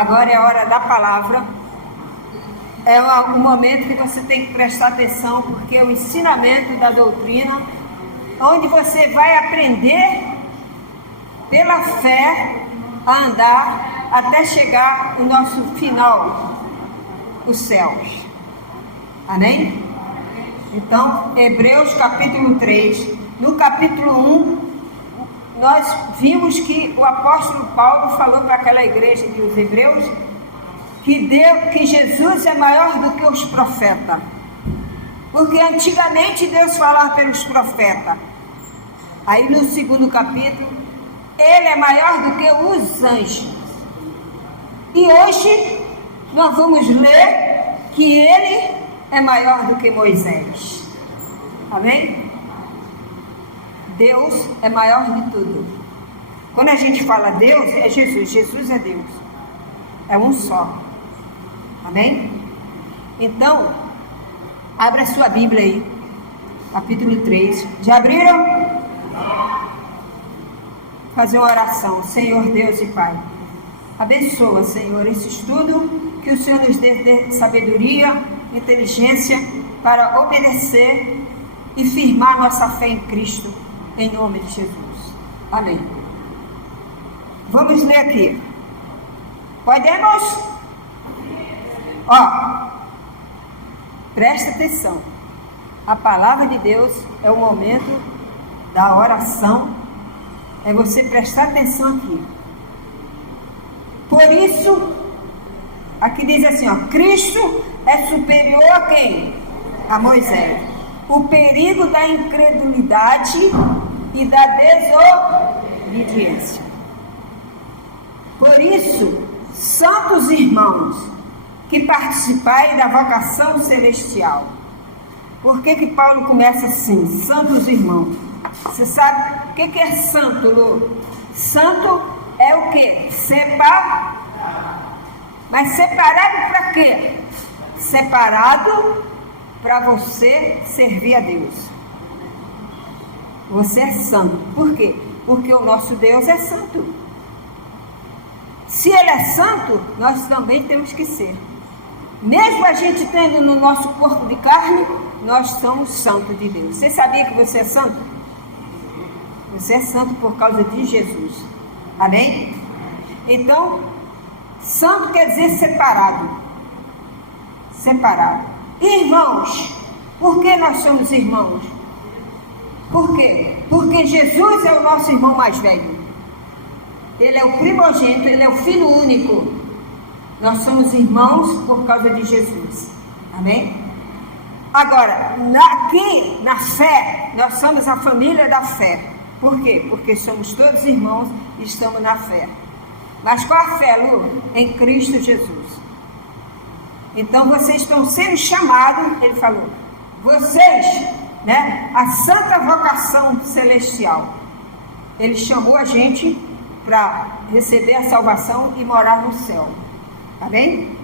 Agora é a hora da palavra. É um momento que você tem que prestar atenção, porque é o ensinamento da doutrina, onde você vai aprender pela fé a andar até chegar o nosso final, os céus. Amém? Então, Hebreus capítulo 3, no capítulo 1, nós vimos que o apóstolo Paulo falou para aquela igreja dos Hebreus que Jesus é maior do que os profetas. Porque antigamente Deus falava pelos profetas. Aí no segundo capítulo, ele é maior do que os anjos. E hoje nós vamos ler que ele é maior do que Moisés. Amém? Deus é maior de tudo. Quando a gente fala Deus, é Jesus. Jesus é Deus. É um só. Amém? Então, abra sua Bíblia aí. Capítulo 3. Já abriram? Fazer uma oração. Senhor Deus e Pai, abençoa, Senhor, esse estudo, que o Senhor nos dê sabedoria, inteligência para obedecer e firmar nossa fé em Cristo, em nome de Jesus. Amém. Vamos ler aqui. Podemos? Presta atenção. A palavra de Deus é o momento da oração. É você prestar atenção aqui. Por isso, aqui diz assim, Cristo é superior a quem? A Moisés. O perigo da incredulidade e da desobediência. Por isso, santos irmãos, que participai da vocação celestial. Por que Paulo começa assim? Santos irmãos. Você sabe o que é santo, Lu? Santo é o quê? Separado. Mas separado para quê? Separado para você servir a Deus. Você é santo. Por quê? Porque o nosso Deus é santo. Se Ele é santo, nós também temos que ser. Mesmo a gente tendo no nosso corpo de carne, nós somos santos de Deus. Você sabia que você é santo? Você é santo por causa de Jesus. Amém? Então, santo quer dizer separado. Separado. Irmãos. Por que nós somos irmãos? Por quê? Porque Jesus é o nosso irmão mais velho. Ele é o primogênito, ele é o filho único. Nós somos irmãos por causa de Jesus. Amém? Agora, aqui na fé, nós somos a família da fé. Por quê? Porque somos todos irmãos e estamos na fé. Mas qual a fé, Lu? Em Cristo Jesus. Então vocês estão sendo chamados, ele falou, vocês, a santa vocação celestial. Ele chamou a gente para receber a salvação e morar no céu. Amém?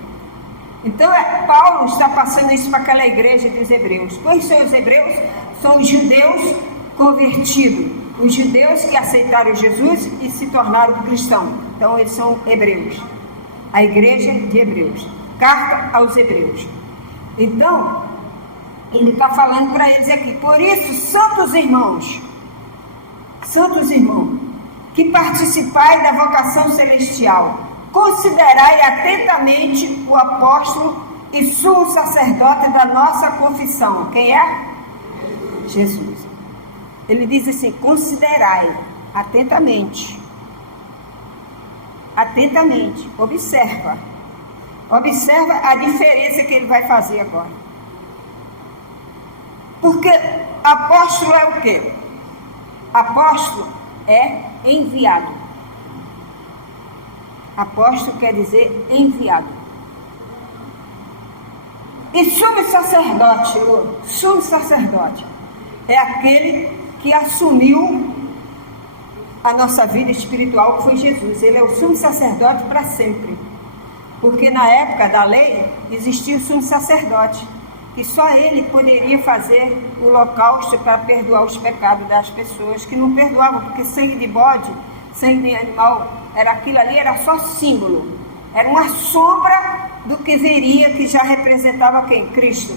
Então Paulo está passando isso para aquela igreja dos hebreus. Quais são os hebreus? São os judeus convertidos. Os judeus que aceitaram Jesus e se tornaram cristãos. Então eles são hebreus. A igreja de Hebreus. Carta aos hebreus. Então, ele está falando para eles aqui. Por isso, santos irmãos, que participai da vocação celestial, considerai atentamente o apóstolo e sumo sacerdote da nossa confissão. Quem é? Jesus. Ele diz assim, considerai atentamente. Atentamente. Observa a diferença que ele vai fazer agora. Porque apóstolo é o quê? Apóstolo é enviado. Apóstolo quer dizer enviado. E sumo sacerdote é aquele que assumiu a nossa vida espiritual, que foi Jesus. Ele é o sumo sacerdote para sempre. Porque na época da lei existia o sumo sacerdote, que só ele poderia fazer o holocausto para perdoar os pecados das pessoas que não perdoavam, porque sangue de bode, sangue de animal, aquilo ali era só símbolo, Era uma sombra do que viria, que já representava quem? Cristo.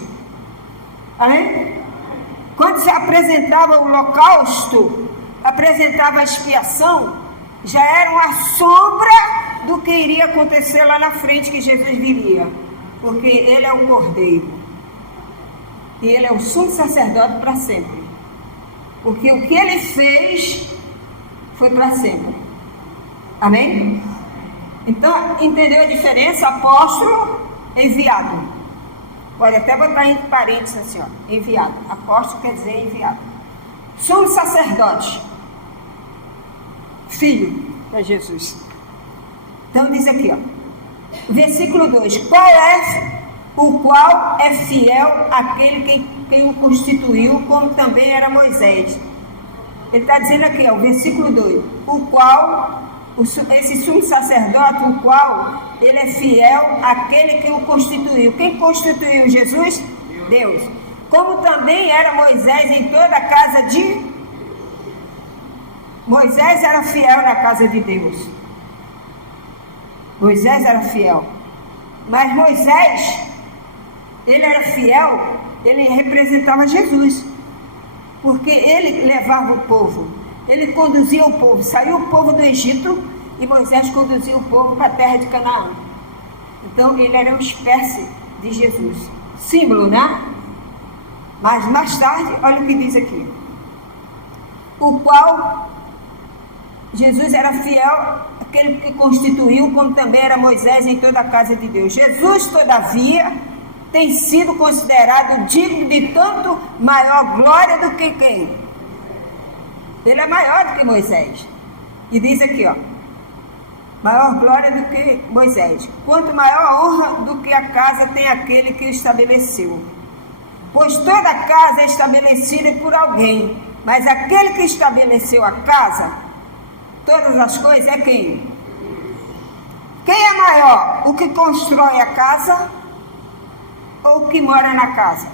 Amém? Quando se apresentava o holocausto, apresentava a expiação, já era uma sombra do que iria acontecer lá na frente, que Jesus viria. Porque ele é o Cordeiro. E ele é o sumo sacerdote para sempre. Porque o que ele fez foi para sempre. Amém? Então, entendeu a diferença? Apóstolo, enviado. Pode até botar entre parênteses assim, ó, enviado. Apóstolo quer dizer enviado. Sumo sacerdote, filho de Jesus. Então diz aqui, ó, versículo 2: qual é o qual é fiel aquele quem o constituiu, como também era Moisés. Ele está dizendo aqui, ó, o versículo 2: o qual, esse sumo sacerdote, o qual ele é fiel àquele que o constituiu. Quem constituiu Jesus? Deus. Como também era Moisés em toda a casa de... Moisés era fiel na casa de Deus. Moisés era fiel. Mas Moisés, ele era fiel, ele representava Jesus. Porque ele levava o povo, ele conduzia o povo. Saiu o povo do Egito e Moisés conduzia o povo para a terra de Canaã. Então ele era uma espécie de Jesus. Símbolo, né? Mas mais tarde, olha o que diz aqui: o qual Jesus era fiel, aquele que constituiu, como também era Moisés em toda a casa de Deus. Jesus, todavia, tem sido considerado digno de tanto maior glória do que quem? Ele é maior do que Moisés. E diz aqui, ó, maior glória do que Moisés. Quanto maior honra do que a casa tem aquele que o estabeleceu. Pois toda casa é estabelecida por alguém, mas aquele que estabeleceu a casa, todas as coisas, é quem? Quem é maior? O que constrói a casa ou o que mora na casa?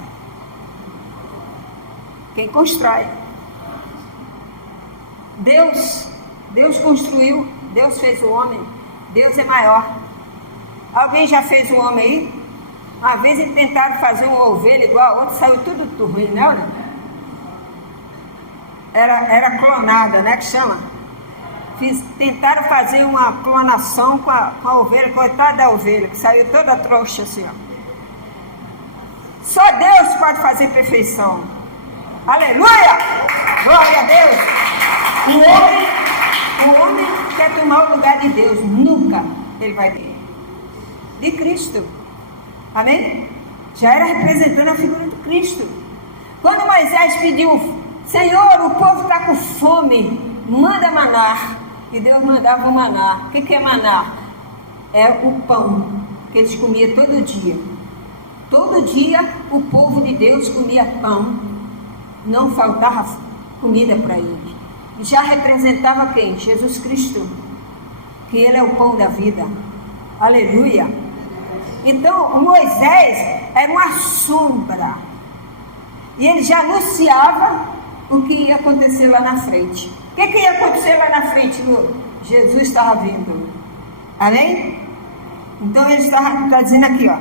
Quem constrói. Deus construiu, Deus fez o homem, Deus é maior. Alguém já fez o homem aí? Uma vez eles tentaram fazer uma ovelha igual a outra, saiu tudo ruim, né? Era clonada, né, que chama? Tentaram fazer uma clonação com a ovelha, coitada da ovelha, que saiu toda trouxa assim, ó. Só Deus pode fazer perfeição. Aleluia! Glória a Deus! O homem quer tomar o lugar de Deus. Nunca ele vai ter. De Cristo. Amém? Já era representando a figura de Cristo. Quando Moisés pediu: Senhor, o povo está com fome, manda maná. E Deus mandava o maná. O que é maná? É o pão que eles comiam todo dia. Todo dia o povo de Deus comia pão. Não faltava comida para eles. E já representava quem? Jesus Cristo. Que ele é o pão da vida. Aleluia. Então Moisés era uma sombra. E ele já anunciava o que ia acontecer lá na frente. O que ia acontecer lá na frente? Jesus estava vindo. Amém? Então ele está dizendo aqui, ó,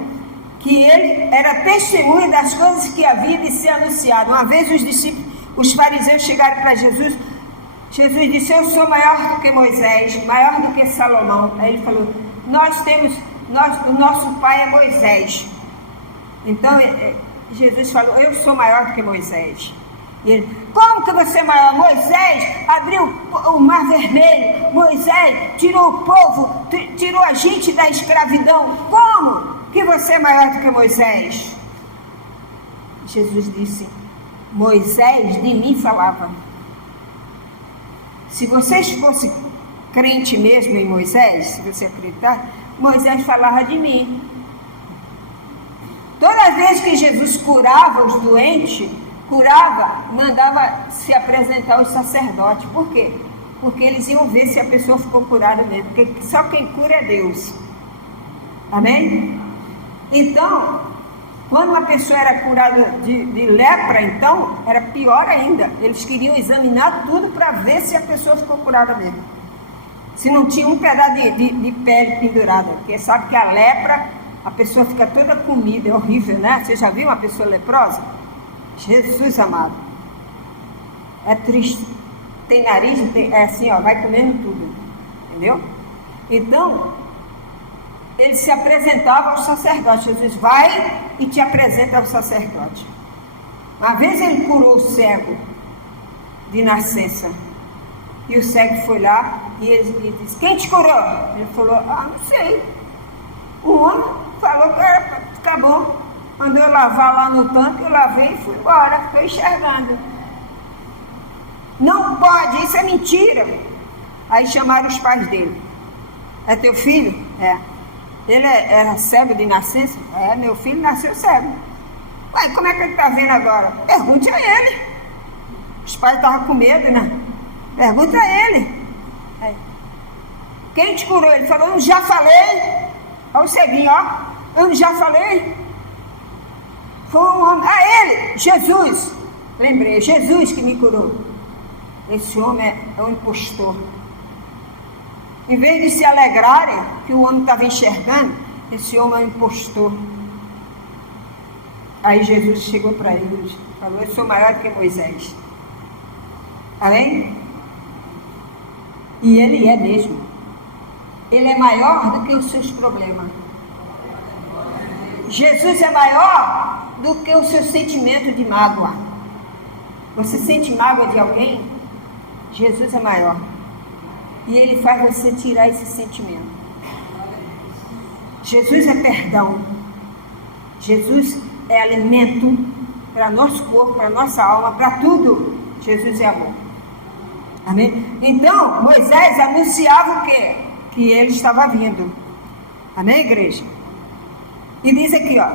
que ele era testemunha das coisas que havia de ser anunciado. Uma vez os fariseus chegaram para Jesus. Jesus disse: eu sou maior do que Moisés, maior do que Salomão. Aí ele falou: o nosso pai é Moisés. Então Jesus falou: eu sou maior do que Moisés. E ele: como que você é maior? Moisés abriu o mar vermelho, Moisés tirou o povo, tirou a gente da escravidão. Como que você é maior do que Moisés? Jesus disse: Moisés de mim falava. Se vocês fossem crente mesmo em Moisés, se você acreditar, Moisés falava de mim. Toda vez que Jesus curava os doentes, mandava se apresentar aos sacerdotes. Por quê? Porque eles iam ver se a pessoa ficou curada mesmo. Porque só quem cura é Deus. Amém? Então, quando uma pessoa era curada de lepra, então, era pior ainda. Eles queriam examinar tudo para ver se a pessoa ficou curada mesmo. Se não tinha um pedaço de pele pendurada, porque sabe que a lepra, a pessoa fica toda comida, é horrível, né? Você já viu uma pessoa leprosa? Jesus amado. É triste. Tem nariz, é assim, ó, vai comendo tudo. Entendeu? Então, ele se apresentava ao sacerdote. Jesus vai e te apresenta ao sacerdote. Uma vez ele curou o cego de nascença. E o cego foi lá e ele disse: quem te curou? Ele falou: não sei. O homem falou que era ficar bom. Mandou eu lavar lá no tanque, eu lavei e fui embora. Estou enxergando. Não pode, isso é mentira. Aí chamaram os pais dele. É teu filho? É. Ele era cego de nascença? É, meu filho nasceu cego. Ué, como é que ele está vendo agora? Pergunte a ele. Os pais estavam com medo, né? Pergunta a ele. Quem te curou? Ele falou: eu já falei. Olha o ceguinho, ó. Eu já falei. Foi um homem. Ele, Jesus. Lembrei, Jesus que me curou. Esse homem é um impostor. Em vez de se alegrarem que o homem estava enxergando, esse homem é um impostor. Aí Jesus chegou para eles e falou: eu sou maior que Moisés. Amém? E ele é mesmo. Ele é maior do que os seus problemas. Jesus é maior do que o seu sentimento de mágoa. Você sente mágoa de alguém? Jesus é maior. E ele faz você tirar esse sentimento. Jesus é perdão. Jesus é alimento para nosso corpo, para nossa alma, para tudo. Jesus é amor. Amém? Então, Moisés anunciava o quê? Que ele estava vindo. Amém, igreja? E diz aqui, ó: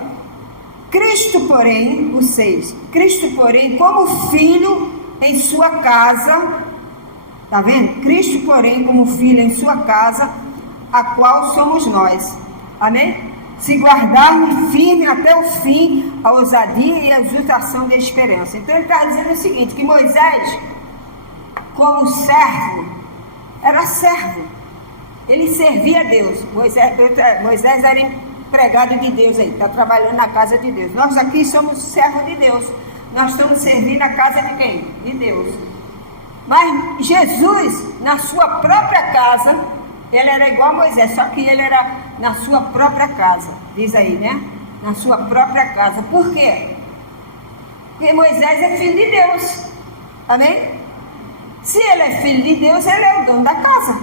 Cristo, porém, o 6. Cristo, porém, como filho em sua casa. Tá vendo? Cristo, porém, como filho em sua casa, a qual somos nós. Amém? Se guardarmos firme até o fim a ousadia e a exultação da esperança. Então ele está dizendo o seguinte: que Moisés, como servo, era servo. Ele servia a Deus. Moisés era empregado de Deus aí, está trabalhando na casa de Deus. Nós aqui somos servos de Deus. Nós estamos servindo a casa de quem? De Deus. Mas Jesus, na sua própria casa, ele era igual a Moisés, só que ele era na sua própria casa. Diz aí, né? Na sua própria casa. Por quê? Porque Moisés é filho de Deus. Amém? Se ele é filho de Deus, ele é o dono da casa.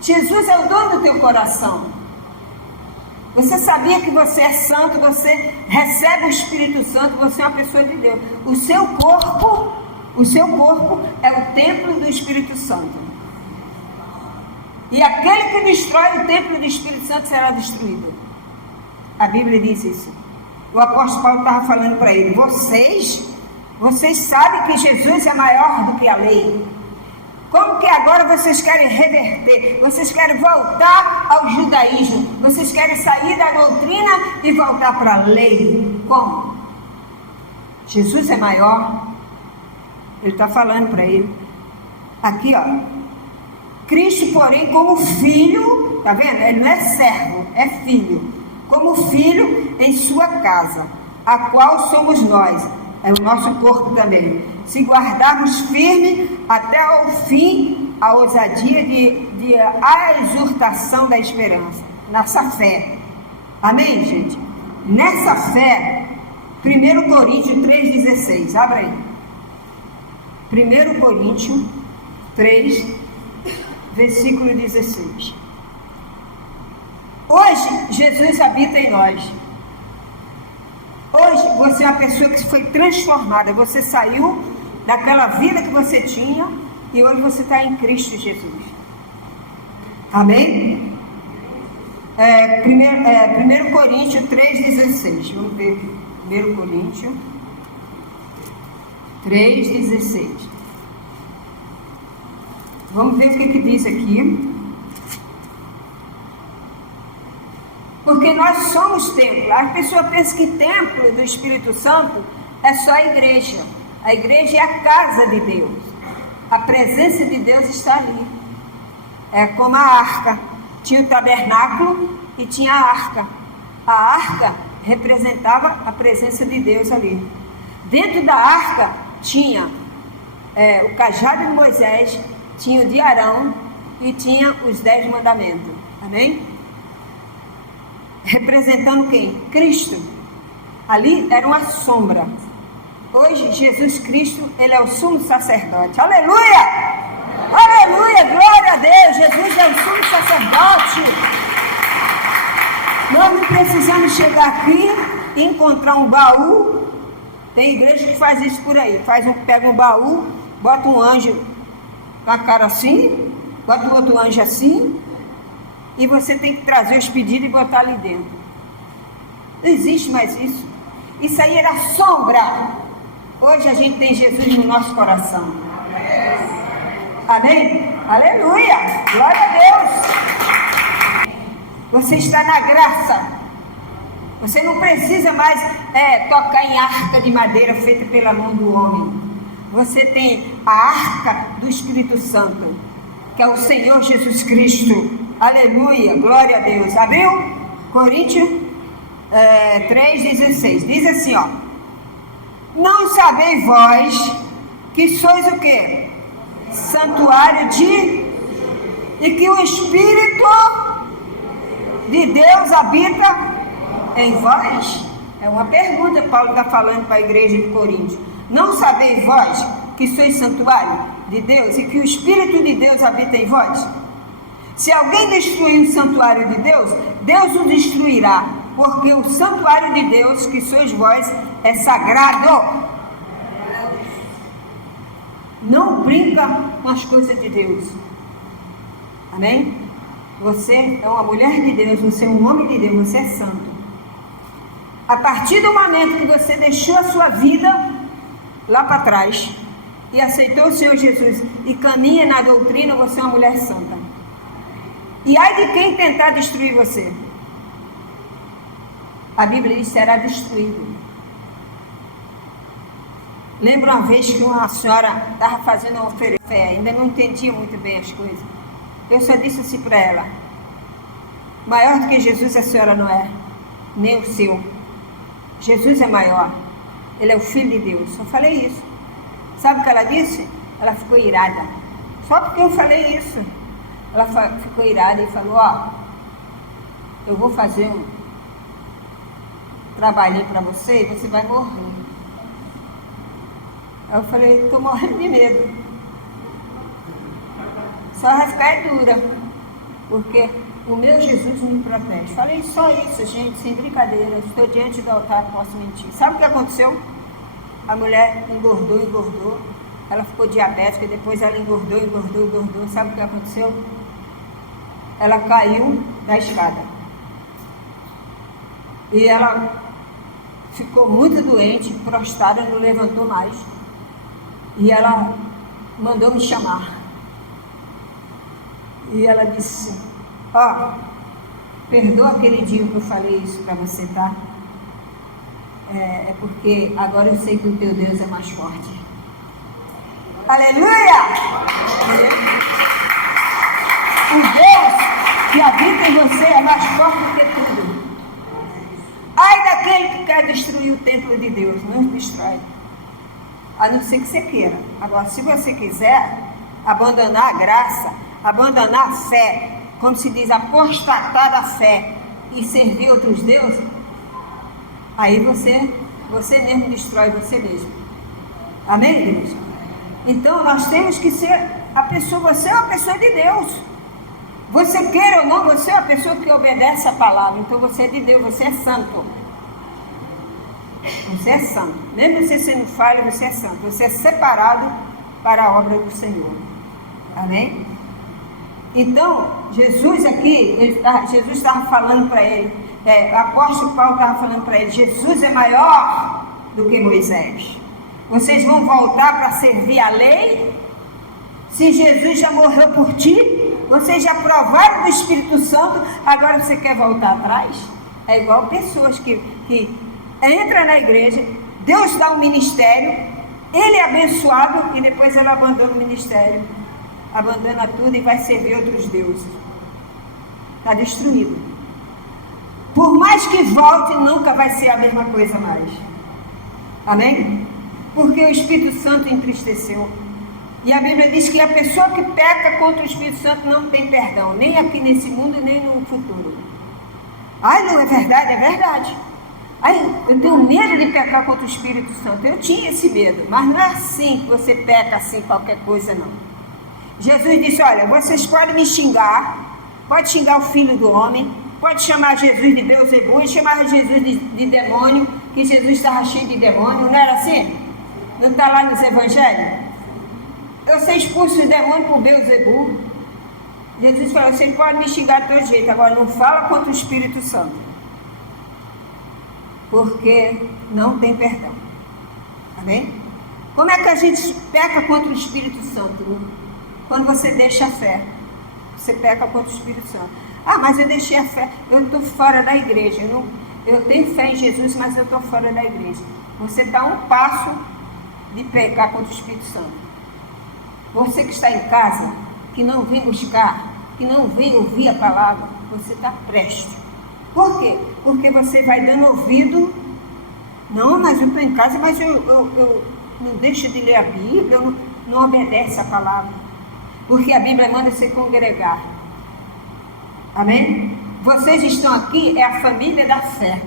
Jesus é o dono do teu coração. Você sabia que você é santo, você recebe o Espírito Santo, você é uma pessoa de Deus. O seu corpo é o templo do Espírito Santo. E aquele que destrói o templo do Espírito Santo será destruído. A Bíblia diz isso. O apóstolo Paulo estava falando para ele: vocês sabem que Jesus é maior do que a lei. Como que agora vocês querem reverter? Vocês querem voltar ao judaísmo? Vocês querem sair da doutrina e voltar para a lei? Como? Jesus é maior. Ele está falando para ele. Aqui, ó. Cristo, porém, como filho, está vendo? Ele não é servo, é filho. Como filho em sua casa, a qual somos nós. É o nosso corpo também. Se guardarmos firme até o fim a ousadia a exortação da esperança. Nessa fé. Amém, gente? Nessa fé, 1 Coríntios 3,16. Abre aí. 1 Coríntios 3, versículo 16. Hoje, Jesus habita em nós. Hoje, você é uma pessoa que foi transformada. Você saiu daquela vida que você tinha e hoje você está em Cristo Jesus. Amém? 1 Coríntios 3,16. Vamos ver. 1 Coríntios 3,16. Vamos ver o que diz aqui. Porque nós somos templo. A pessoa pensa que templo do Espírito Santo é só a igreja. A igreja é a casa de Deus. A presença de Deus está ali. É como a arca. Tinha o tabernáculo e tinha a arca. A arca representava a presença de Deus ali. Dentro da arca tinha o cajado de Moisés, tinha o de Arão e tinha os 10 mandamentos. Amém? Representando quem? Cristo. Ali era uma sombra. Hoje, Jesus Cristo, ele é o sumo sacerdote. Aleluia! Aleluia! Glória a Deus! Jesus é o sumo sacerdote. Nós não precisamos chegar aqui e encontrar um baú. Tem igreja que faz isso por aí. Pega um baú, bota um anjo com a cara assim, bota um outro anjo assim, e você tem que trazer os pedidos e botar ali dentro. Não existe mais isso. Isso aí era sombra. Hoje a gente tem Jesus no nosso coração. Amém? Aleluia! Glória a Deus! Você está na graça. Você não precisa mais tocar em arca de madeira feita pela mão do homem. Você tem a arca do Espírito Santo, que é o Senhor Jesus Cristo. Aleluia! Glória a Deus. Abriu? Coríntios 3,16. Diz assim, ó. Não sabeis vós que sois o quê? Santuário e que o Espírito de Deus habita em vós? É uma pergunta que Paulo está falando para a igreja de Coríntios. Não sabeis vós que sois santuário de Deus e que o Espírito de Deus habita em vós? Se alguém destruir o santuário de Deus, Deus o destruirá, porque o santuário de Deus, que sois vós, é sagrado. Não brinca com as coisas de Deus. Amém? Você é uma mulher de Deus, você é um homem de Deus, você é santo. A partir do momento que você deixou a sua vida lá para trás e aceitou o Senhor Jesus e caminha na doutrina, você é uma mulher santa. E ai de quem tentar destruir você. A Bíblia diz que será destruído. Lembro uma vez que uma senhora estava fazendo uma oferenda, ainda não entendia muito bem as coisas. Eu só disse assim para ela: maior do que Jesus a senhora não é, nem o seu. Jesus é maior, ele é o Filho de Deus. Só falei isso. Sabe o que ela disse? Ela ficou irada. Só porque eu falei isso. Ela ficou irada e falou: ó, eu vou fazer um trabalho para você e você vai morrer. Eu falei: estou morrendo de medo. Só vai ficar dura, porque o meu Jesus me protege. Falei só isso, gente, sem brincadeira. Estou diante do altar, posso mentir. Sabe o que aconteceu? A mulher engordou. Ela ficou diabética, depois ela engordou. Sabe o que aconteceu? Ela caiu da escada. E ela ficou muito doente, prostrada, não levantou mais. E ela mandou me chamar. E ela disse: ó, perdoa aquele dia que eu falei isso para você, tá? É porque agora eu sei que o teu Deus é mais forte. Aleluia! O Deus que habita em você é mais forte do que tudo. Ai daquele que quer destruir o templo de Deus, não destrói. A não ser que você queira. Agora, se você quiser abandonar a graça, abandonar a fé, como se diz, apostatar da fé e servir outros deuses, aí você mesmo destrói você mesmo. Amém, igreja? Então nós temos que ser a pessoa, você é uma pessoa de Deus. Você queira ou não, você é uma pessoa que obedece a palavra. Então você é de Deus, você é santo. Você é santo. Mesmo você sendo falho, você é santo. Você é separado para a obra do Senhor. Amém? Então, Jesus aqui, Jesus estava falando para ele, o apóstolo Paulo estava falando para ele: Jesus é maior do que Moisés. Vocês vão voltar para servir a lei? Se Jesus já morreu por ti, vocês já provaram do Espírito Santo, agora você quer voltar atrás? É igual pessoas que entram na igreja, Deus dá um ministério, ele é abençoado e depois ele abandona o ministério. abandona tudo e vai servir outros deuses. Está destruído. Por mais que volte, nunca vai ser a mesma coisa mais. Amém? Porque o Espírito Santo entristeceu. E a Bíblia diz que a pessoa que peca contra o Espírito Santo não tem perdão, nem aqui nesse mundo, nem no futuro. Ai, não é verdade? É verdade. Ai, eu tenho medo de pecar contra o Espírito Santo. Eu tinha esse medo, mas não é assim que você peca assim qualquer coisa, não. Jesus disse, olha, vocês podem me xingar, pode xingar o Filho do Homem, pode chamar Jesus de Beelzebul, e chamar Jesus de demônio, que Jesus estava cheio de demônio, não era assim? Não está lá nos Evangelhos? Você expulsa os demônios por Beelzebul. Jesus falou, você pode me xingar de todo jeito, agora não fala contra o Espírito Santo. Porque não tem perdão. Amém? Como é que a gente peca contra o Espírito Santo? Quando você deixa a fé. Você peca contra o Espírito Santo. Ah, mas eu deixei a fé, eu estou fora da igreja. Eu tenho fé em Jesus, mas eu estou fora da igreja. Você dá um passo de pecar contra o Espírito Santo. Você que está em casa, que não vem buscar, que não vem ouvir a palavra, você está prestes. Por quê? Porque você vai dando ouvido. Não, mas eu estou em casa, mas eu não deixo de ler a Bíblia, eu não obedece a palavra. Porque a Bíblia manda você congregar. Amém? Vocês estão aqui, é a família da fé.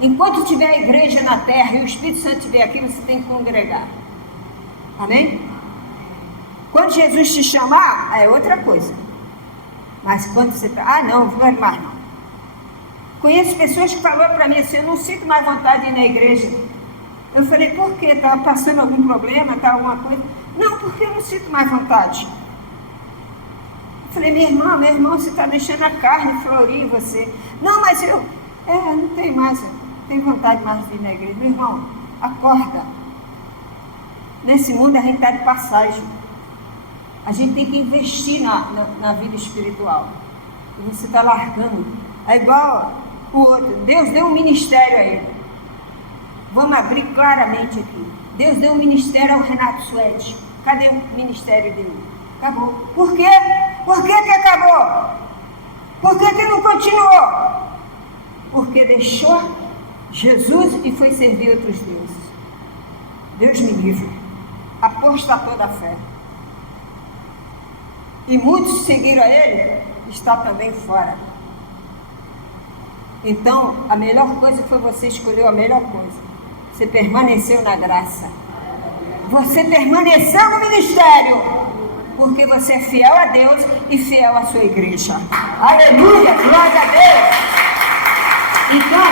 Enquanto tiver a igreja na terra e o Espírito Santo estiver aqui, você tem que congregar. Amém? Quando Jesus te chamar, é outra coisa. Mas quando você está... Ah, não vou mais não. Conheço pessoas que falaram para mim assim, eu não sinto mais vontade de ir na igreja. Eu falei, por quê? Estava passando algum problema, está alguma coisa? Não, porque eu não sinto mais vontade. Eu falei, minha irmã, você está deixando a carne florir em você. Não, mas eu não tenho mais, não tenho vontade mais de ir na igreja. Meu irmão, acorda. Nesse mundo a gente está de passagem. A gente tem que investir na vida espiritual. E você está largando. É igual o outro. Deus deu um ministério a ele. Vamos abrir claramente aqui. Deus deu um ministério ao Renato Suede. Cadê o ministério dele? Acabou. Por quê? Por que acabou? Por que não continuou? Porque deixou Jesus e foi servir outros deuses. Deus me livre. Apostatou da fé. E muitos seguiram a ele, está também fora. Então, a melhor coisa foi você escolher a melhor coisa. Você permaneceu na graça. Você permaneceu no ministério. Porque você é fiel a Deus e fiel à sua igreja. Aleluia, glória a Deus. Então,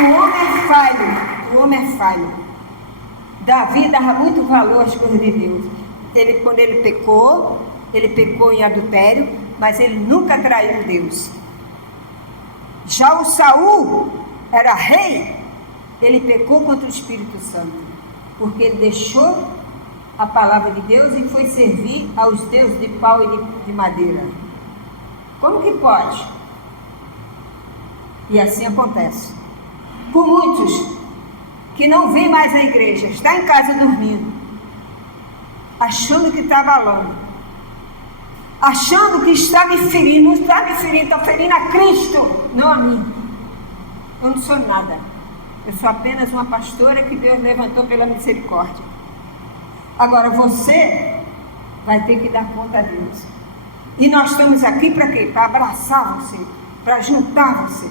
o homem é falho. Davi dava muito valor às coisas de Deus. Quando ele pecou em adultério, mas ele nunca traiu Deus. Já o Saul era rei, ele pecou contra o Espírito Santo, porque ele deixou a palavra de Deus e foi servir aos deuses de pau e de madeira. Como que pode? E assim acontece. Com muitos que não vêm mais à igreja, está em casa dormindo, achando que está abalando, achando que está me ferindo. Não está me ferindo, está ferindo a Cristo, não a mim. Eu não sou nada, eu sou apenas uma pastora que Deus levantou pela misericórdia. Agora você vai ter que dar conta a Deus. E nós estamos aqui para quê? Para abraçar você, para juntar você.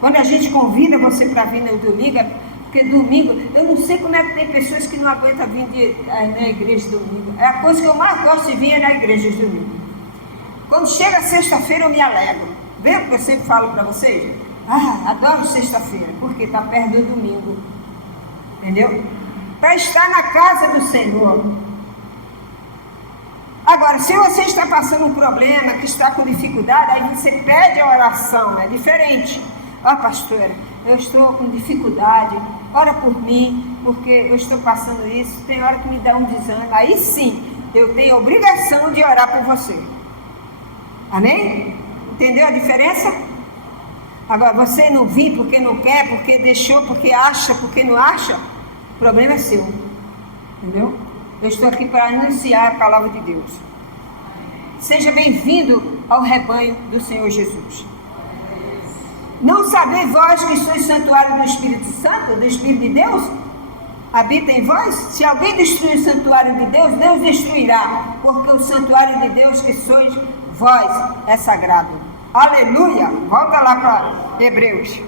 Quando a gente convida você para vir no domingo, porque domingo, eu não sei como é que tem pessoas que não aguentam vir na igreja de domingo. É a coisa que eu mais gosto de vir é na igreja de domingo. Quando chega sexta-feira eu me alegro. Vê o que eu sempre falo para vocês? Adoro sexta-feira, porque está perto do domingo. Entendeu? Para estar na casa do Senhor. Agora, se você está passando um problema, que está com dificuldade, aí você pede a oração, é diferente. Pastora, eu estou com dificuldade, ora por mim, porque eu estou passando isso, tem hora que me dá um desânimo. Aí sim, eu tenho a obrigação de orar por você. Amém? Entendeu a diferença? Agora, você não vir porque não quer, porque deixou, porque acha, porque não acha, o problema é seu. Entendeu? Eu estou aqui para anunciar a palavra de Deus. Seja bem-vindo ao rebanho do Senhor Jesus. Não sabeis vós que sois santuário do Espírito Santo, do Espírito de Deus? Habita em vós? Se alguém destruir o santuário de Deus, Deus destruirá, porque o santuário de Deus que sois vós é sagrado. Aleluia! Volta lá para Hebreus.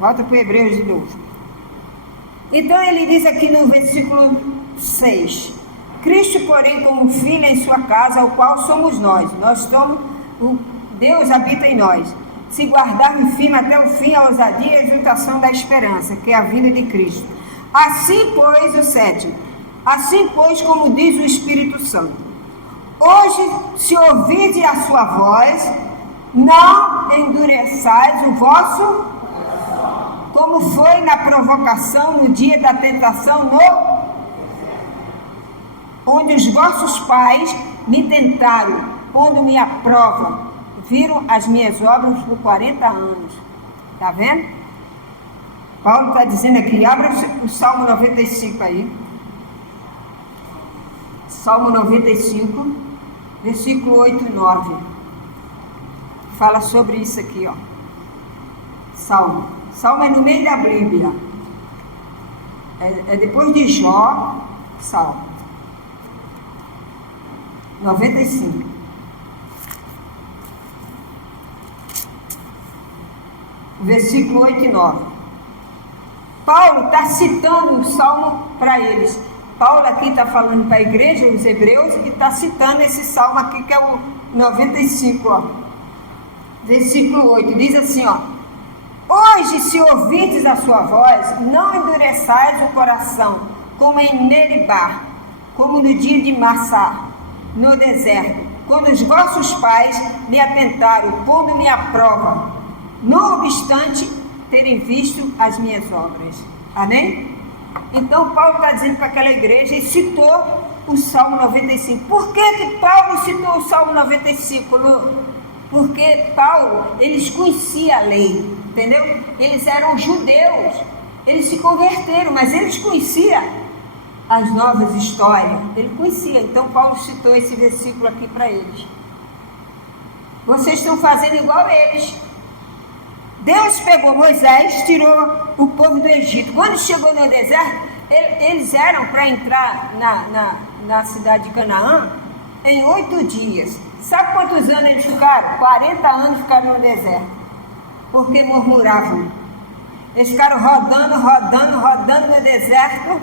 Volta para Hebreus de novo. Então ele diz aqui no versículo 6: Cristo, porém, como filho em sua casa, o qual somos nós. Nós somos, Deus habita em nós. Se guardarmos firme até o fim a ousadia e a exultação da esperança, que é a vinda de Cristo. Assim, pois, o 7. Assim, pois, como diz o Espírito Santo: hoje, se ouvirdes a sua voz, não endureçais o vosso, como foi na provocação no dia da tentação, onde os vossos pais me tentaram, pondo-me à prova. Viram as minhas obras por 40 anos. Está vendo? Paulo está dizendo aqui, abra o Salmo 95 aí. Salmo 95, versículo 8 e 9. Fala sobre isso aqui, ó. Salmo é no meio da Bíblia. É depois de Jó, Salmo 95. Versículo 8 e 9. Paulo está citando um salmo para eles. Paulo aqui está falando para a igreja, os hebreus, e está citando esse salmo aqui, que é o 95, ó. Versículo 8, diz assim, ó: hoje, se ouvirdes a sua voz, não endureçais o coração, como em Meribá, como no dia de Massá, no deserto, quando os vossos pais me atentaram, pondo-me à prova, não obstante terem visto as minhas obras. Amém? Então Paulo está dizendo para aquela igreja e citou o Salmo 95. Por que Paulo citou o Salmo 95? Porque Paulo, eles conheciam a lei, entendeu? Eles eram judeus, eles se converteram, mas eles conheciam as novas histórias, ele conhecia. Então Paulo citou esse versículo aqui para eles. Vocês estão fazendo igual a eles. Deus pegou Moisés, tirou o povo do Egito. Quando chegou no deserto, eles eram para entrar na cidade de Canaã em 8 dias. Sabe quantos anos eles ficaram? 40 anos ficaram no deserto, porque murmuravam. Eles ficaram rodando no deserto,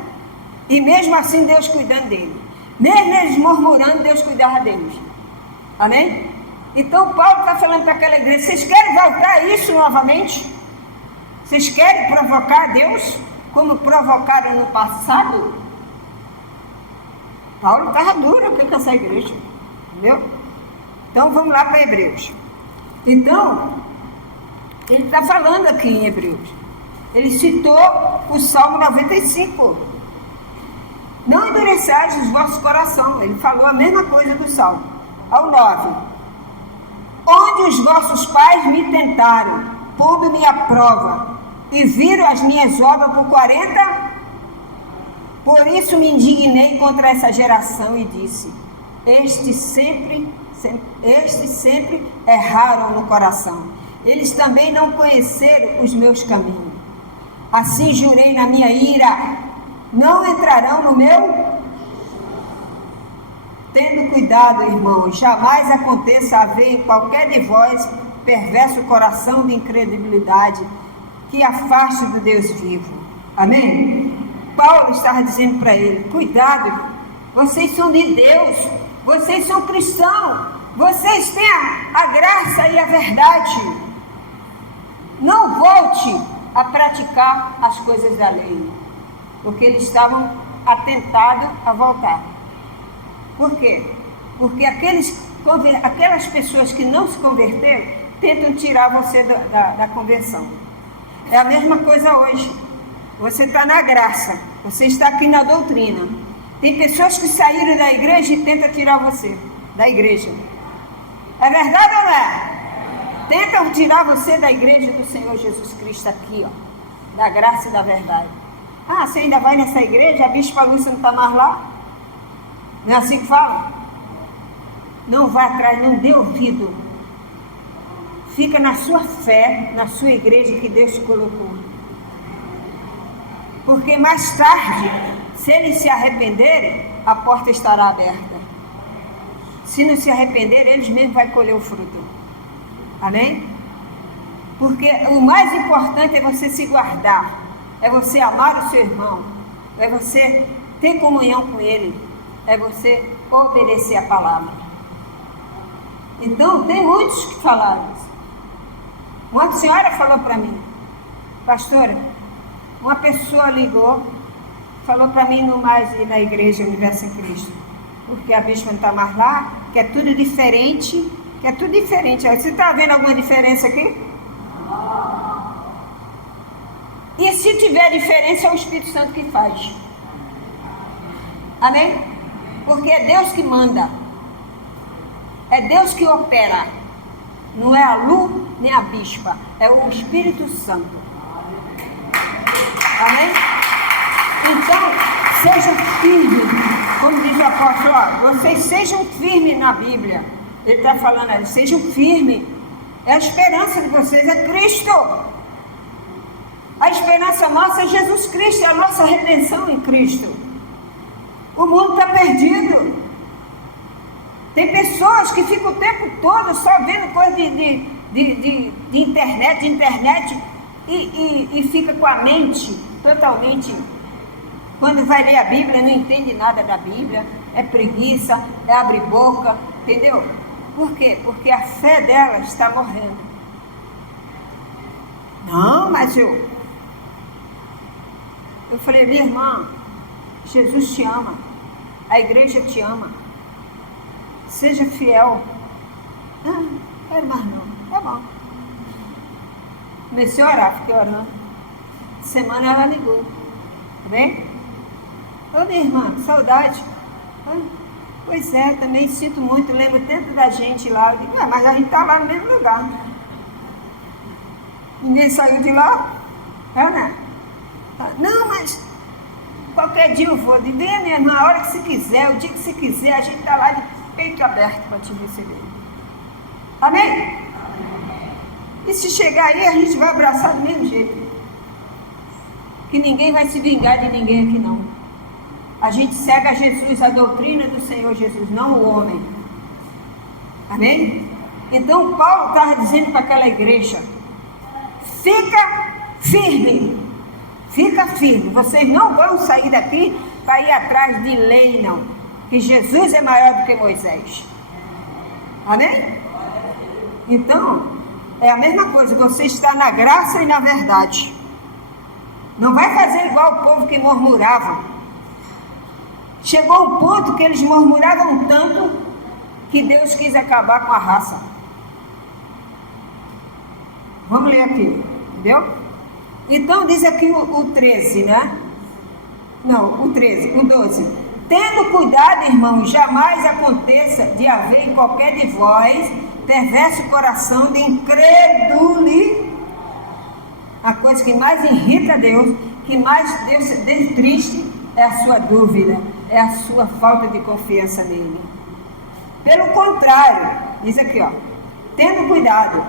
e mesmo assim Deus cuidando deles. Mesmo eles murmurando, Deus cuidava deles. Amém? Então Paulo está falando para aquela igreja: vocês querem voltar a isso novamente? Vocês querem provocar Deus como provocaram no passado? Paulo estava duro aqui com essa igreja, entendeu? Então vamos lá para Hebreus. Então, ele está falando aqui em Hebreus. Ele citou o Salmo 95. Não endureçais os vossos corações. Ele falou a mesma coisa do Salmo. Ao 9. Onde os vossos pais me tentaram, pondo-me à prova, e viram as minhas obras por 40, por isso me indignei contra essa geração e disse: estes sempre erraram no coração, eles também não conheceram os meus caminhos. Assim jurei na minha ira: não entrarão no meu. Tendo cuidado, irmãos, jamais aconteça haver em qualquer de vós perverso coração de incredulidade, que afaste do Deus vivo. Amém? Paulo estava dizendo para ele: cuidado, vocês são de Deus, vocês são cristãos, vocês têm a graça e a verdade. Não volte a praticar as coisas da lei, porque eles estavam atentados a voltar. Por quê? Porque aquelas pessoas que não se converteram tentam tirar você da conversão. É a mesma coisa hoje. Você está na graça, você está aqui na doutrina. Tem pessoas que saíram da igreja e tentam tirar você da igreja. É verdade ou não é? Tentam tirar você da igreja do Senhor Jesus Cristo aqui, ó, da graça e da verdade. Ah, você ainda vai nessa igreja? A bispa Lúcia não está mais lá? Não é assim que fala? Não vá atrás, não dê ouvido. Fica na sua fé, na sua igreja que Deus te colocou. Porque mais tarde, se eles se arrependerem, a porta estará aberta. Se não se arrependerem, eles mesmos vão colher o fruto. Amém? Porque o mais importante é você se guardar. É você amar o seu irmão. É você ter comunhão com ele. É você obedecer a palavra. Então, tem muitos que falaram isso. Uma senhora falou para mim, pastora, uma pessoa ligou, falou para mim não mais ir na igreja Universo em Cristo, porque a bispa não está mais lá, que é tudo diferente, Você está vendo alguma diferença aqui? E se tiver diferença, é o Espírito Santo que faz. Amém? Porque é Deus que manda. É Deus que opera. Não é a Lu nem a bispa. É o Espírito Santo. Amém? Então, seja firme. Como diz o apóstolo, ó, vocês sejam firmes na Bíblia. Ele está falando ali, sejam firmes. É a esperança de vocês, é Cristo. A esperança nossa é Jesus Cristo, é a nossa redenção em Cristo. O mundo está perdido. Tem pessoas que ficam o tempo todo só vendo coisa de internet e fica com a mente totalmente. Quando vai ler a Bíblia, não entende nada da Bíblia, é preguiça, é abrir boca, entendeu? Por quê? Porque a fé dela está morrendo. Não, mas eu falei, minha irmã, Jesus te ama, a igreja te ama, seja fiel. Não quero mais não, tá bom. Comecei a orar, fiquei orando. Semana ela ligou, tá bem? Ô minha irmã, saudade. Pois é, também sinto muito, lembro tanto da gente lá. Eu digo, mas a gente está lá no mesmo lugar. Ninguém saiu de lá, né? Não, mas qualquer dia eu vou. Eu digo, vem minha irmã, a hora que você quiser, o dia que você quiser, a gente está lá de peito aberto para te receber. Amém? E se chegar aí, a gente vai abraçar do mesmo jeito. Que ninguém vai se vingar de ninguém aqui não. A gente segue a Jesus, a doutrina do Senhor Jesus, não o homem. Amém? Então Paulo estava dizendo para aquela igreja, fica firme. Fica firme. Vocês não vão sair daqui para ir atrás de lei, não. Que Jesus é maior do que Moisés. Amém? Então, é a mesma coisa. Você está na graça e na verdade. Não vai fazer igual o povo que murmurava. Chegou um ponto que eles murmuravam tanto que Deus quis acabar com a raça. Vamos ler aqui, entendeu? Então diz aqui o 13, né? Não, o 13, o 12. Tendo cuidado, irmãos, jamais aconteça de haver em qualquer de vós perverso coração de incredulidade. A coisa que mais irrita Deus, que mais Deus triste, é a sua dúvida, é a sua falta de confiança nele. Pelo contrário, diz aqui, ó, tendo cuidado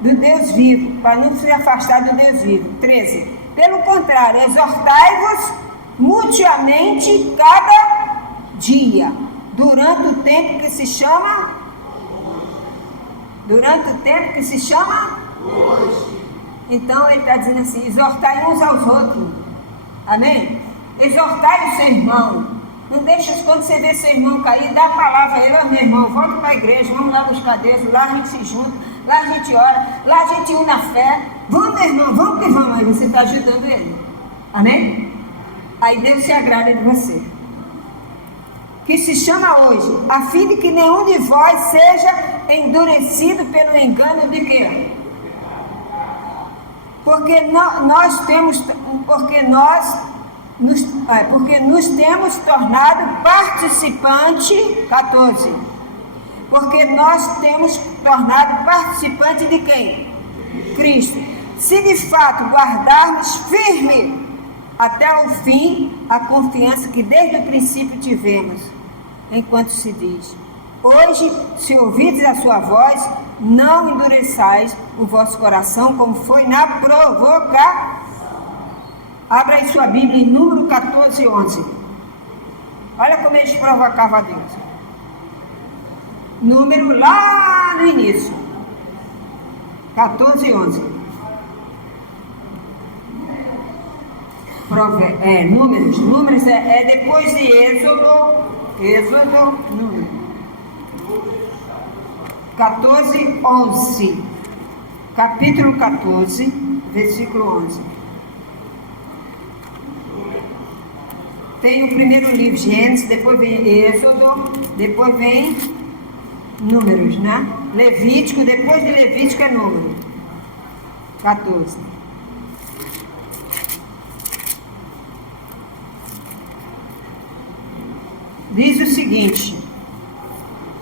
do Deus vivo, para não se afastar do Deus vivo. 13. Pelo contrário, exortai-vos mutuamente cada dia, durante o tempo que se chama hoje. Então ele está dizendo assim, exortai uns aos outros. Amém? Exortai o seu irmão. Não deixa, quando você vê seu irmão cair, dá a palavra a ele, ó, meu irmão, volta para a igreja, vamos lá buscar Deus, lá a gente se junta, lá a gente ora, lá a gente une a fé. Vamos, meu irmão, vamos que vamos. Aí você está ajudando ele. Amém? Aí Deus se agrada de você. Que se chama hoje, a fim de que nenhum de vós seja endurecido pelo engano de quê? Porque nos temos tornado participante, 14. Porque nós temos tornado participante de quem? Cristo. Se de fato guardarmos firme até ao fim a confiança que desde o princípio tivemos, enquanto se diz: hoje, se ouvirdes a sua voz, não endureçais o vosso coração, como foi na provocação. Abra aí sua Bíblia em Número 14, 11. Olha como eles provocavam a Deus. Número lá no início. 14, 11. Números é depois de Êxodo, Número 14, 11. Capítulo 14, versículo 11. Tem o primeiro livro, Gênesis, depois vem Êxodo, depois vem Números, né? Levítico, depois de Levítico é Número 14. Diz o seguinte,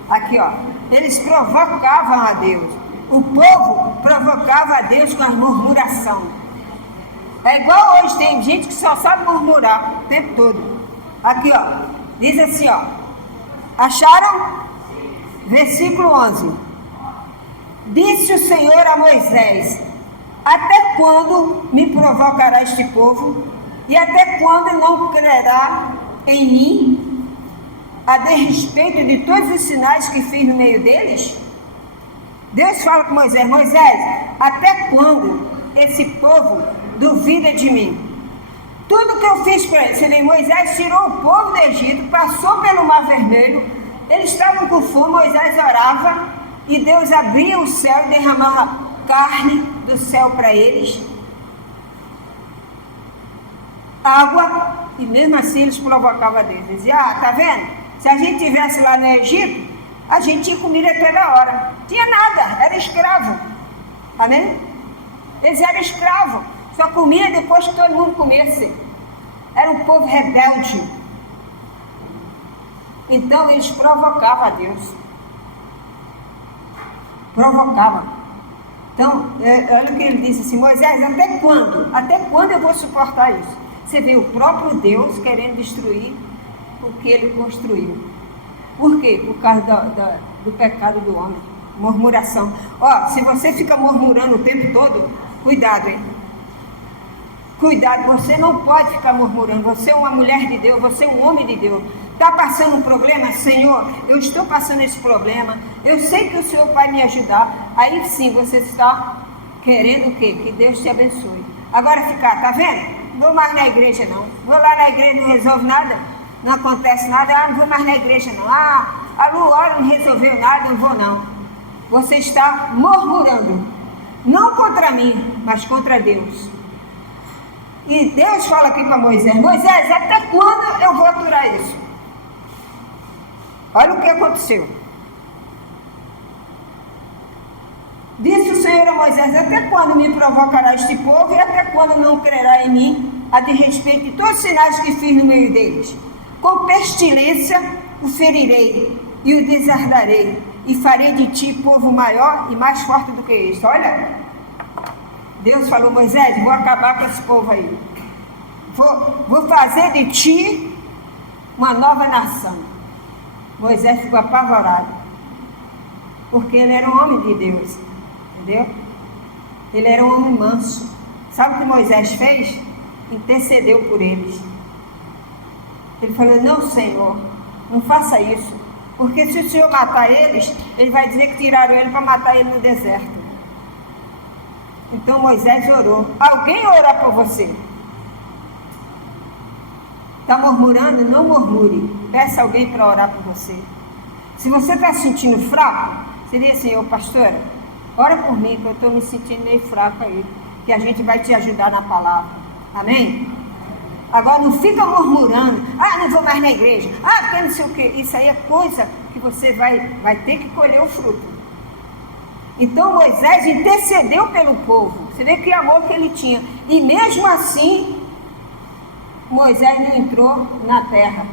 aqui ó, eles provocavam a Deus, o povo provocava a Deus com a murmuração. É igual hoje, tem gente que só sabe murmurar o tempo todo. Aqui ó, diz assim ó, acharam? Versículo 11. Disse o Senhor a Moisés: até quando me provocará este povo? E até quando não crerá em mim, a respeito de todos os sinais que fiz no meio deles? Deus fala com Moisés: Moisés, até quando esse povo duvida de mim? Tudo que eu fiz para eles, Moisés tirou o povo do Egito, passou pelo Mar Vermelho, eles estavam com fome, Moisés orava, e Deus abria o céu e derramava carne do céu para eles, água, e mesmo assim eles provocavam a Deus. Diziam: tá vendo? Se a gente estivesse lá no Egito, a gente tinha comida toda hora. Tinha nada, era escravo. Amém? Eles eram escravos, só comia depois que todo mundo comesse. Era um povo rebelde. Então eles provocavam a Deus. Provocavam. Então, olha o que ele disse assim: Moisés, até quando? Até quando eu vou suportar isso? Você vê o próprio Deus querendo destruir o que ele construiu. Por quê? Por causa do pecado do homem. Murmuração. Ó, se você fica murmurando o tempo todo, cuidado, hein? Cuidado, você não pode ficar murmurando. Você é uma mulher de Deus, você é um homem de Deus. Está passando um problema? Senhor, eu estou passando esse problema. Eu sei que o Senhor vai me ajudar. Aí sim, você está querendo o quê? Que Deus te abençoe. Agora ficar, tá vendo? Não vou mais na igreja não. Vou lá na igreja, não resolve nada. Não acontece nada. Não vou mais na igreja não. A Lu ora, não resolveu nada, não vou não. Você está murmurando. Não contra mim, mas contra Deus. E Deus fala aqui para Moisés: Moisés, até quando eu vou aturar isso? Olha o que aconteceu. Disse o Senhor a Moisés: até quando me provocará este povo? E até quando não crerá em mim, a de respeito de todos os sinais que fiz no meio deles? Com pestilência o ferirei e o desardarei, e farei de ti povo maior e mais forte do que este. Olha, Deus falou: Moisés, vou acabar com esse povo aí. Vou fazer de ti uma nova nação. Moisés ficou apavorado, porque ele era um homem de Deus, entendeu? Ele era um homem manso. Sabe o que Moisés fez? Intercedeu por eles. Ele falou: não, Senhor, não faça isso, porque se o Senhor matar eles, ele vai dizer que tiraram ele para matar ele no deserto. Então Moisés orou. Alguém orou por você? Está murmurando? Não murmure. Peça alguém para orar por você. Se você está se sentindo fraco, seria assim: ô pastora, ora por mim, que eu estou me sentindo meio fraco aí, que a gente vai te ajudar na palavra. Amém? Agora não fica murmurando: não vou mais na igreja, porque não sei o quê. Isso aí é coisa que você vai ter que colher o fruto. Então Moisés intercedeu pelo povo. Você vê que amor que ele tinha. E mesmo assim, Moisés não entrou na terra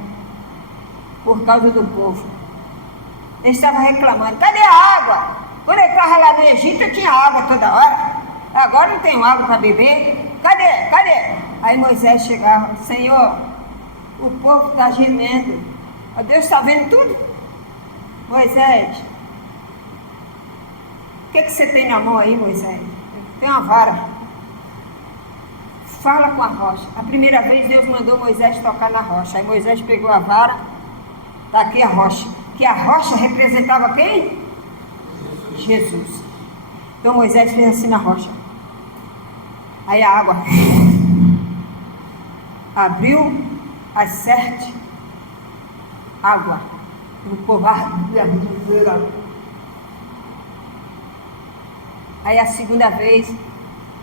por causa do povo. Ele estava reclamando: cadê a água? Quando ele estava lá no Egito, eu tinha água toda hora. Agora não tenho água para beber. Cadê? Aí Moisés chegava: Senhor, o povo está gemendo. Deus está vendo tudo. Moisés, o que você tem na mão aí, Moisés? Tem uma vara. Fala com a rocha. A primeira vez Deus mandou Moisés tocar na rocha. Aí Moisés pegou a vara. Está aqui a rocha. Que a rocha representava quem? Jesus. Então Moisés fez assim na rocha. Aí a água abriu as 7 água. O povo Aí a segunda vez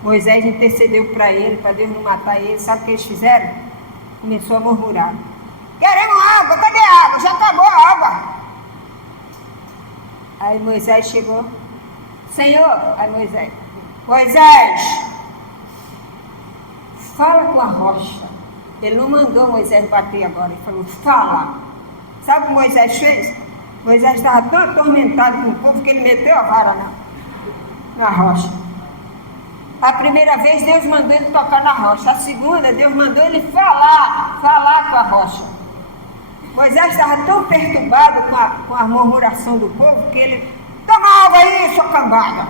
Moisés intercedeu para ele, para Deus não matar ele. Sabe o que eles fizeram? Começou a murmurar: queremos água, cadê a água? Já acabou a água. Aí Moisés chegou: Senhor, aí Moisés, fala com a rocha. Ele não mandou Moisés bater agora, ele falou: fala. Sabe o que Moisés fez? Moisés estava tão atormentado com o povo que ele meteu a vara na rocha. A primeira vez Deus mandou ele tocar na rocha. A segunda, Deus mandou ele falar com a rocha. Moisés estava tão perturbado com a murmuração do povo que ele: toma água aí, sua cambada.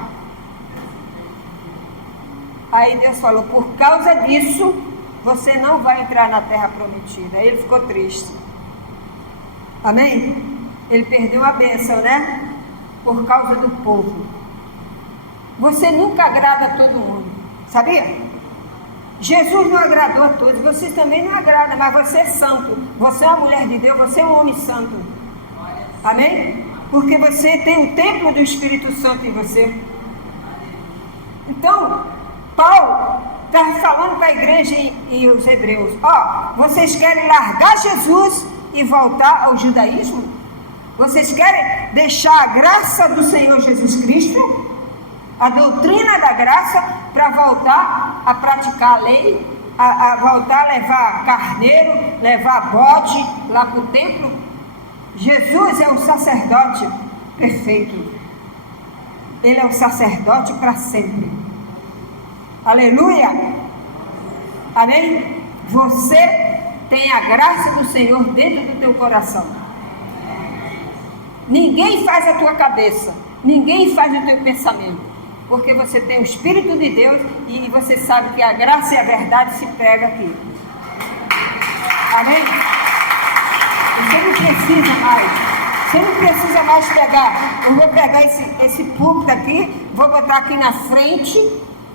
Aí Deus falou: por causa disso, você não vai entrar na terra prometida. Aí ele ficou triste. Amém? Ele perdeu a bênção, né? Por causa do povo. Você nunca agrada a todo mundo, sabia? Jesus não agradou a todos, você também não agrada, mas você é santo. Você é uma mulher de Deus, você é um homem santo. Amém? Porque você tem o templo do Espírito Santo em você. Então, Paulo está falando para a igreja e os hebreus: vocês querem largar Jesus e voltar ao judaísmo? Vocês querem deixar a graça do Senhor Jesus Cristo, a doutrina da graça, para voltar a praticar a lei, a voltar a levar carneiro, levar bode lá para o templo? Jesus é um sacerdote perfeito. Ele é um sacerdote para sempre. Aleluia! Amém? Você tem a graça do Senhor dentro do teu coração. Ninguém faz a tua cabeça, ninguém faz o teu pensamento, porque você tem o Espírito de Deus e você sabe que a graça e a verdade se prega aqui. Amém? Você não precisa mais pegar. Eu vou pegar esse púlpito aqui, vou botar aqui na frente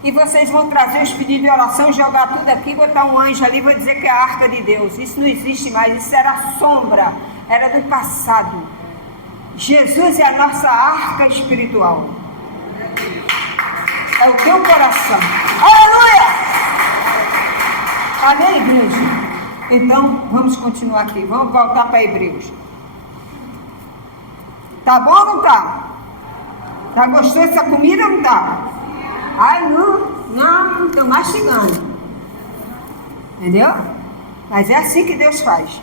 e vocês vão trazer os pedidos de oração, jogar tudo aqui, botar um anjo ali e vou dizer que é a arca de Deus. Isso não existe mais, isso era sombra, era do passado. Jesus é a nossa arca espiritual. É o teu coração. Aleluia! Amém, igreja? Então, vamos continuar aqui. Vamos voltar para Hebreus. Tá bom ou não tá? Tá gostoso essa comida ou não tá? Ai, não estou mastigando. Entendeu? Mas é assim que Deus faz.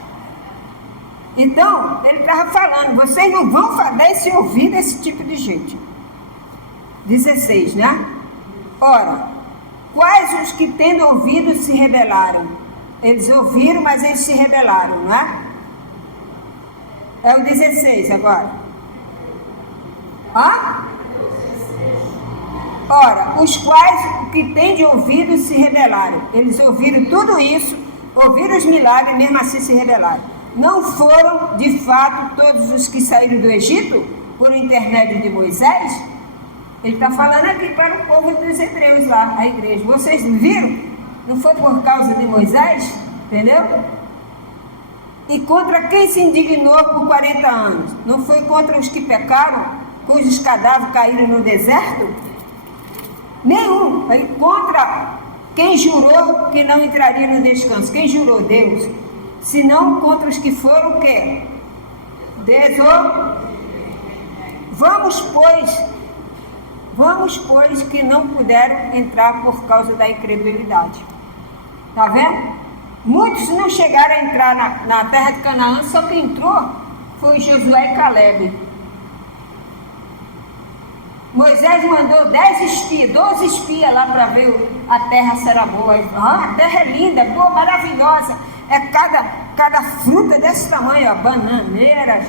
Então, ele estava falando: vocês não vão dar esse ouvido a esse tipo de gente. 16, né? Ora, quais os que tendo ouvido se rebelaram? Eles ouviram, mas eles se rebelaram, não é? É o 16 agora. Ora, os quais que têm de ouvido se rebelaram. Eles ouviram tudo isso, ouviram os milagres e mesmo assim se rebelaram. Não foram, de fato, todos os que saíram do Egito por intermédio de Moisés? Ele está falando aqui para o povo dos hebreus lá, a igreja. Vocês viram? Não foi por causa de Moisés? Entendeu? E contra quem se indignou por 40 anos? Não foi contra os que pecaram, cujos cadáveres caíram no deserto? Nenhum. Aí contra quem jurou que não entraria no descanso? Quem jurou? Deus. Senão contra os que foram o quê? Vamos, pois, que não puderam entrar por causa da incredulidade. Está vendo? Muitos não chegaram a entrar na terra de Canaã, só quem entrou foi Josué e Caleb. Moisés mandou 10 espias, 12 espias lá para ver a terra se era boa. A terra é linda, boa, maravilhosa. É cada fruta desse tamanho, ó, bananeiras.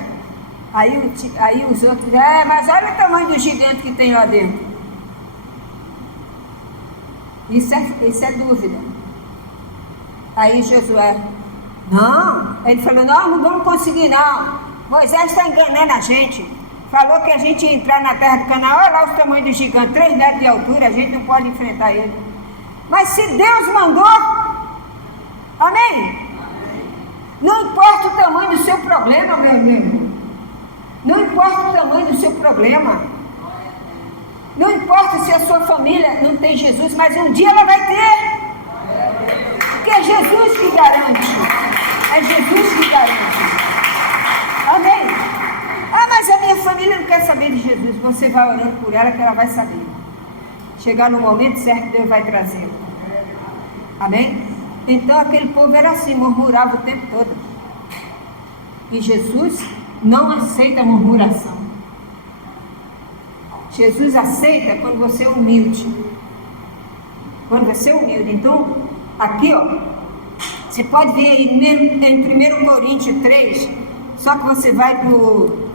Aí os outros, mas olha o tamanho do gigante que tem lá dentro. Isso é dúvida. Aí Josué, não, ele falou, não vamos conseguir não. Moisés está enganando a gente. Falou que a gente ia entrar na terra do Canaã, olha lá o tamanho do gigante, 3 metros de altura, a gente não pode enfrentar ele. Mas se Deus mandou, amém? Não importa o tamanho do seu problema, meu amigo. Não importa o tamanho do seu problema. Não importa se a sua família não tem Jesus, mas um dia ela vai ter. Porque é Jesus que garante. É Jesus que garante. Amém? Mas a minha família não quer saber de Jesus. Você vai orando por ela que ela vai saber. Chegar no momento certo, Deus vai trazê-la. Amém? Então aquele povo era assim, murmurava o tempo todo. E Jesus não aceita murmuração. Jesus aceita quando você é humilde. Quando você é humilde. Então, aqui ó, você pode ver em 1 Coríntios 3, só que você vai para o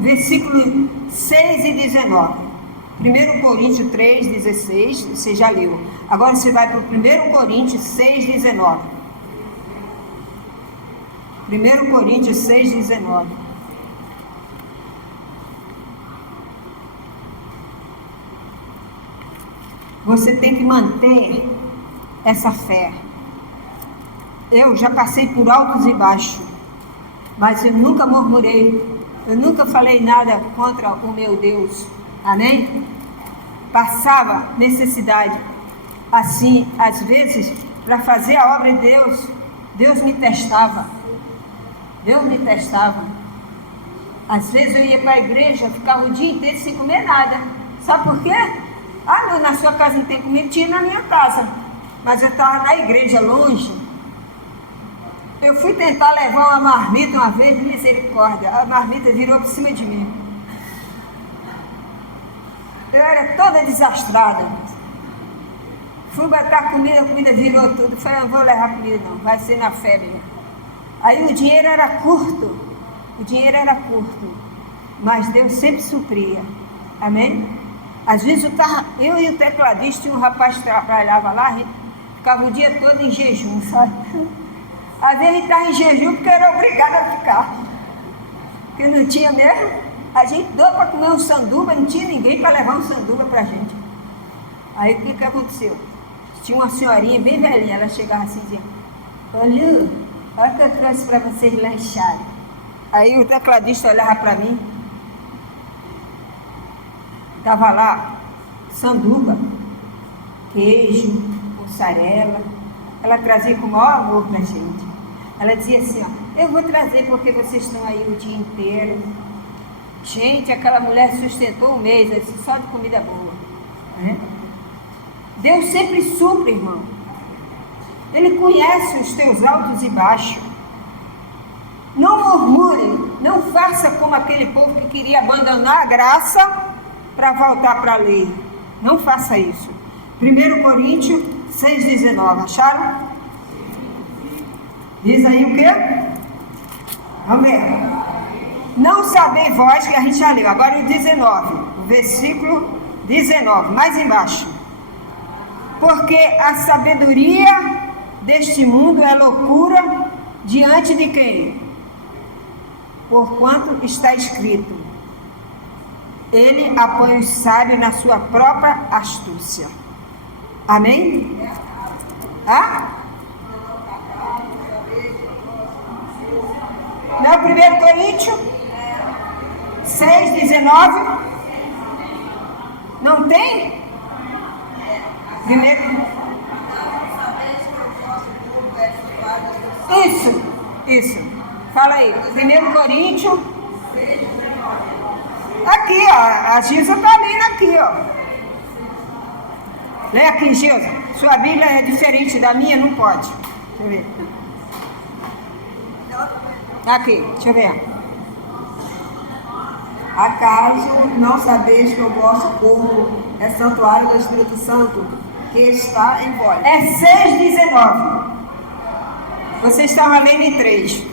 versículo 6 e 19. 1 Coríntios 3, 16, você já leu. Agora você vai para o 1 Coríntios 6, 19. 1 Coríntios 6, 19. Você tem que manter essa fé. Eu já passei por altos e baixos, mas eu nunca murmurei. Eu nunca falei nada contra o meu Deus. Amém? Passava necessidade. Assim, às vezes, para fazer a obra de Deus, Deus me testava. Deus me testava. Às vezes eu ia para a igreja, ficava o dia inteiro sem comer nada. Sabe por quê? Não, na sua casa não tem comida, tinha na minha casa. Mas eu estava na igreja, longe. Eu fui tentar levar uma marmita uma vez, de misericórdia. A marmita virou por cima de mim. Eu era toda desastrada. Fui botar comida, a comida virou tudo. Falei, não vou levar comida não, vai ser na fé mesmo. Aí o dinheiro era curto. Mas Deus sempre supria. Amém? Às vezes eu e o tecladista, tinha um rapaz que trabalhava lá, a gente ficava o dia todo em jejum, sabe? Às vezes a gente estava em jejum porque era obrigado a ficar. Porque não tinha mesmo. A gente doou para comer um sanduba, não tinha ninguém para levar um sanduba para a gente. Aí o que aconteceu? Tinha uma senhorinha bem velhinha, ela chegava assim e dizia, olha o que eu trouxe para vocês lancharem. Aí o tecladista olhava para mim, estava lá sanduba, queijo, mussarela. Ela trazia com o maior amor para a gente. Ela dizia assim, eu vou trazer porque vocês estão aí o dia inteiro. Gente, aquela mulher sustentou um mês assim, só de comida boa. Né? Deus sempre supre, irmão. Ele conhece os teus altos e baixos. Não murmure, não faça como aquele povo que queria abandonar a graça para voltar para a lei. Não faça isso. 1 Coríntios 6,19. Acharam? Diz aí o quê? Vamos ver. Não sabeis vós, que a gente já leu. Agora o 19. O versículo 19. Mais embaixo. Porque a sabedoria deste mundo é loucura diante de quem? Porquanto está escrito, ele apoia os sábios na sua própria astúcia. Amém? Não é o 1 Coríntios 6,19? Não tem? Isso. Fala aí. 1 Coríntios. Aqui, ó. A Gilza está lendo aqui, ó. Lê aqui, Gilza. Sua Bíblia é diferente da minha, não pode. Deixa eu ver. Aqui, deixa eu ver. Acaso não sabeis que o vosso corpo é santuário do Espírito Santo, que está em vós? É 6,19. Você estava lendo em 3.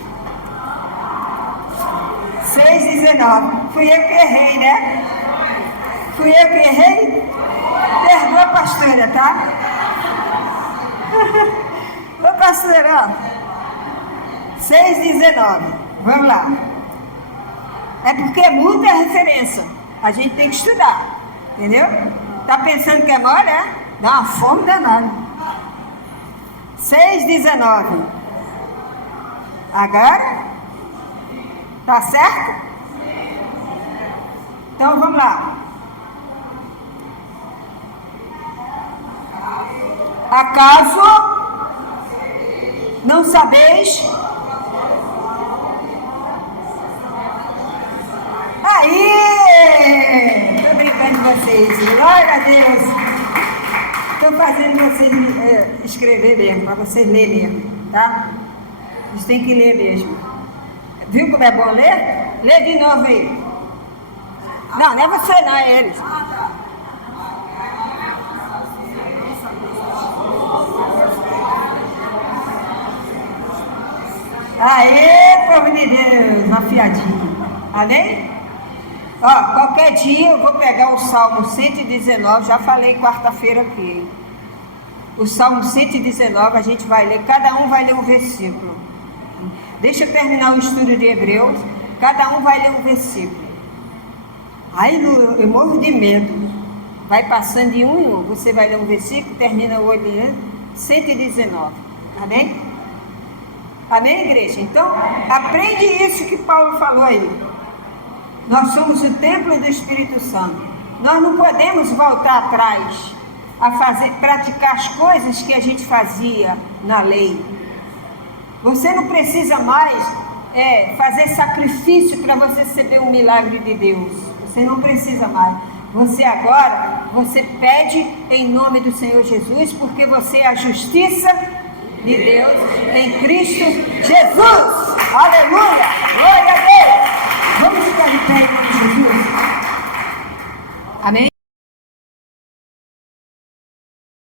6,19. Fui eu que errei, né? Fui eu que errei? Perdoa, pastora, tá? Ô, pastora, 6,19. Vamos lá. É porque é muita referência. A gente tem que estudar. Entendeu? Tá pensando que é mole, é? Dá uma fome danada. 6,19. Agora? Tá certo? Então vamos lá. Acaso não sabeis? Aí! Estou brincando com vocês. Glória a Deus. Estou fazendo vocês escrever mesmo, para vocês lerem mesmo, tá? Vocês têm que ler mesmo. Viu como é bom ler? Lê de novo aí. Não, não é você não, é eles. Aê, povo de Deus, afiadinho. Amém? Ó, qualquer dia eu vou pegar o Salmo 119, já falei quarta-feira aqui. O Salmo 119 a gente vai ler, cada um vai ler um versículo. Deixa eu terminar o estudo de Hebreus, cada um vai ler um versículo. Aí eu morro de medo. Vai passando de um em um, você vai ler um versículo, termina o olho, 119. Amém? Amém, igreja? Então, aprende isso que Paulo falou aí. Nós somos o templo do Espírito Santo. Nós não podemos voltar atrás a praticar as coisas que a gente fazia na lei. Você não precisa mais fazer sacrifício para você receber um milagre de Deus. Você não precisa mais. Você pede em nome do Senhor Jesus, porque você é a justiça de Deus em Cristo Jesus. Aleluia! Glória a